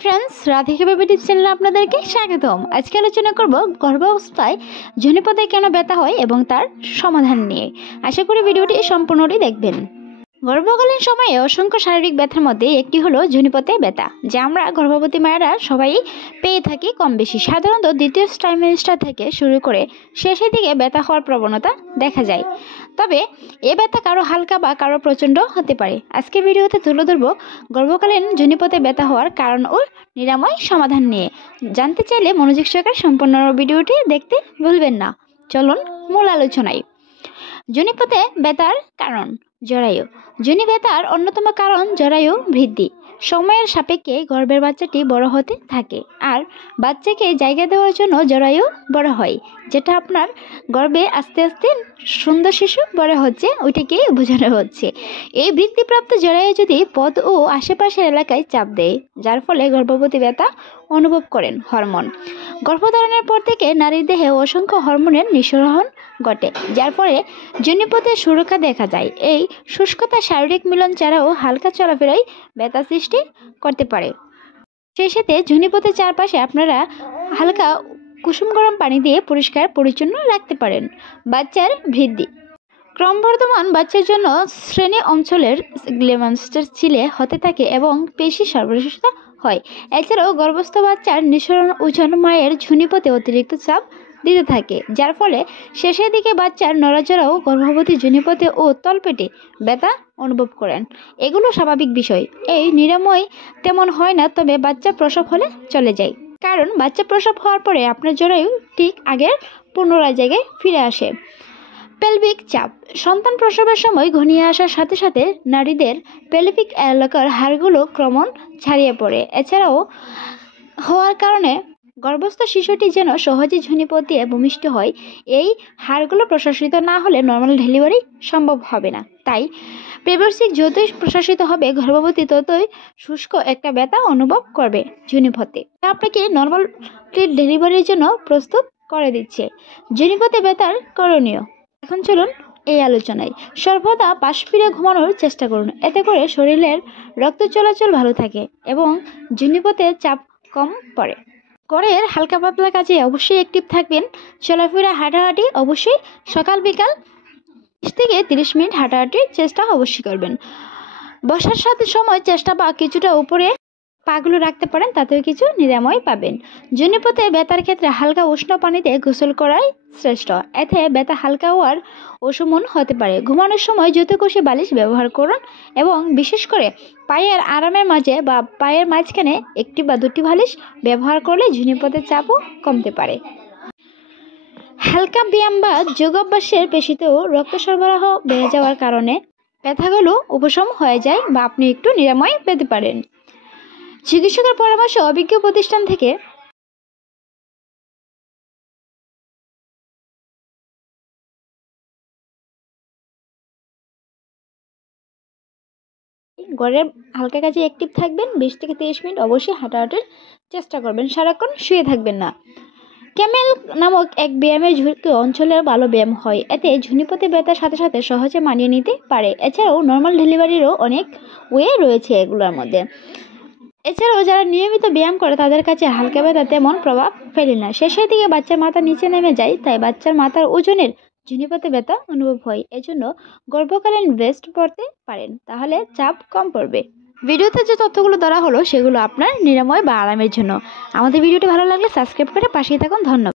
Friends, Radhika baby tips চ্যানেলে আপনাদেরকে স্বাগতম। আজকে আলোচনা করব গর্ভাবস্থায় যোনিপথে কেন ব্যথা হয় এবং তার সমাধান নিয়ে। আশা করি ভিডিওটি সম্পূর্ণটি দেখবেন। গর্ভকালীন সময়ে অসংখ্য শারীরিক ব্যথার মধ্যে একটি হলো যোনিপথে ব্যথা, যা আমরা গর্ভবতী মায়েরা সবাই পেয়ে থাকি কম বেশি। সাধারণত দ্বিতীয় ট্রাইমেস্টার থেকে শুরু করে শেষের দিকে ব্যথা হওয়ার প্রবণতা দেখা যায়, তবে এ ব্যথা কারো হালকা বা কারো প্রচণ্ড হতে পারে। আজকে ভিডিওতে তুলে ধরব গর্ভকালীন যোনিপথে ব্যথা হওয়ার কারণ ও নিরাময় সমাধান নিয়ে। জানতে চাইলে মনোযোগ সহকারে সম্পূর্ণ ভিডিওটি দেখতে ভুলবেন না। চলুন মূল আলোচনায়। যোনিপথে ব্যথার কারণ। জরায়ু। যোনি ব্যথার অন্যতম কারণ জরায়ু বৃদ্ধি। সময়ের সাপেক্ষে গর্ভের বাচ্চাটি বড় হতে থাকে, আর বাচ্চাকে জায়গা দেওয়ার জন্য জরায়ু বড় হয়, যেটা আপনার গর্ভে আস্তে আস্তে সুন্দর শিশু বড় হচ্ছে, ওইটাকেই বোঝানো হচ্ছে। এই বৃদ্ধিপ্রাপ্ত জরায়ু যদি পদ ও আশেপাশের এলাকায় চাপ দেয়, যার ফলে গর্ভবতী ব্যথা অনুভব করেন। হরমোন। গর্ভধারণের পর থেকে নারীর দেহে অসংখ্য হরমোনের নিঃসরণ ঘটে, যার ফলে যোনিপথে সুরক্ষা দেখা যায়। এই শুষ্কতা শারীরিক মিলন ছাড়াও হালকা চলাফেরায় ব্যথা সৃষ্টি করতে পারে। সেই সাথে যোনিপথের চারপাশে আপনারা হালকা কুসুম গরম পানি দিয়ে পরিষ্কার পরিচ্ছন্ন রাখতে পারেন। বাচ্চার বৃদ্ধি। ক্রমবর্ধমান বাচ্চার জন্য শ্রেণী অঞ্চলের গ্লেমান্সটার চিলে হতে থাকে এবং পেশি সর্বশেষতা হয়। এছাড়াও গর্ভস্থ বাচ্চার নিঃসরণ ওজন মায়ের যোনিপথে অতিরিক্ত চাপ দিতে থাকে, যার ফলে শেষের দিকে বাচ্চার নড়াচড়াও গর্ভবতী যোনিপথে ও তলপেটে ব্যথা অনুভব করেন। এগুলো স্বাভাবিক বিষয়। এই নিরাময় তেমন হয় না, তবে বাচ্চা প্রসব হলে চলে যায়, কারণ বাচ্চা প্রসব হওয়ার পরে আপনার জরায়ু ঠিক আগের পুনরায় জায়গায় ফিরে আসে। পেলভিক চাপ। সন্তান প্রসবের সময় ঘনিয়ে আসার সাথে সাথে নারীদের পেলভিক এলাকার হাড়গুলো ক্রমশ ছাড়িয়ে পড়ে। এছাড়াও হওয়ার কারণে গর্ভস্থ শিশুটি যেন সহজে যোনিপথ দিয়ে ভূমিষ্ঠ হয়। এই হাড়গুলো প্রশাসিত না হলে নর্মাল ডেলিভারি সম্ভব হবে না। তাই প্রেগন্যান্সি যতই প্রশাসিত হবে, গর্ভবতী ততই শুষ্ক একটা ব্যথা অনুভব করবে যোনিপথে। আপনাকে নর্মাল ডেলিভারির জন্য প্রস্তুত করে দিচ্ছে। যোনিপথে ব্যথার করণীয়। এখন চলুন এই আলোচনায়। সর্বদা পাশ ফিরে ঘুমানোর চেষ্টা করুন, এতে করে শরীরের রক্ত চলাচল ভালো থাকে এবং যোনিপথে চাপ কম পড়ে। ঘরের হালকা পাতলা কাজে অবশ্যই অ্যাক্টিভ থাকবেন। চলাফেরা হাঁটাহাঁটি অবশ্যই সকাল বিকাল 30 থেকে 30 মিনিট হাঁটাহাঁটির চেষ্টা অবশ্যই করবেন। বসার সাথে সময় চেষ্টা বা কিছুটা উপরে পাগুলো রাখতে পারেন, তাতেও কিছু নিরাময় পাবেন। যোনিপথে ব্যথার ক্ষেত্রে হালকা উষ্ণ পানিতে গোসল করাই শ্রেষ্ঠ, এতে ব্যথা হালকা হওয়ার অসুমন হতে পারে। ঘুমানোর সময় যতখুশি বালিশ ব্যবহার করুন এবং বিশেষ করে পায়ের আরামের মাঝে বা পায়ের মাঝখানে একটি বা দুটি বালিশ ব্যবহার করলে যোনিপথের চাপও কমতে পারে। হালকা ব্যায়াম বা যোগ অভ্যাসের পেশিতেও রক্ত সরবরাহ বেড়ে যাওয়ার কারণে ব্যথাগুলো উপশম হয়ে যায় বা আপনি একটু নিরাময় পেতে পারেন। চিকিৎসকের পরামর্শ অভিজ্ঞ প্রতিষ্ঠান থেকে ঘরের হালকা কাজে অ্যাক্টিভ থাকবেন। 20 থেকে 30 মিনিট অবশ্যই হাঁটাহাঁটির চেষ্টা করবেন, সারাক্ষণ শুয়ে থাকবেন না। ক্যামেল নামক এক ব্যায়ামের ঝুঁকি অঞ্চলের ভালো ব্যায়াম হয়, এতে যোনিপথে ব্যথার সাথে সাথে সহজে মানিয়ে নিতে পারে। এছাড়াও নর্মাল ডেলিভারিরও অনেক ওয়ে রয়েছে এগুলোর মধ্যে। এছাড়াও যারা নিয়মিত ব্যায়াম করে তাদের কাছে হালকা ব্যথা তেমন প্রভাব ফেলে না। শেষের দিকে বাচ্চার মাথা নিচে নেমে যায়, তাই বাচ্চার মাথার ওজনের যোনিপথে ব্যথা অনুভব হয়। এজন্য গর্ভকালীন ভেস্ট পরতে পারেন, তাহলে চাপ কম পড়বে। ভিডিওতে যে তথ্যগুলো ধরা হলো সেগুলো আপনার নিরাময় বা আরামের জন্য। আমাদের ভিডিওটি ভালো লাগলে সাবস্ক্রাইব করে পাশেই থাকুন। ধন্যবাদ।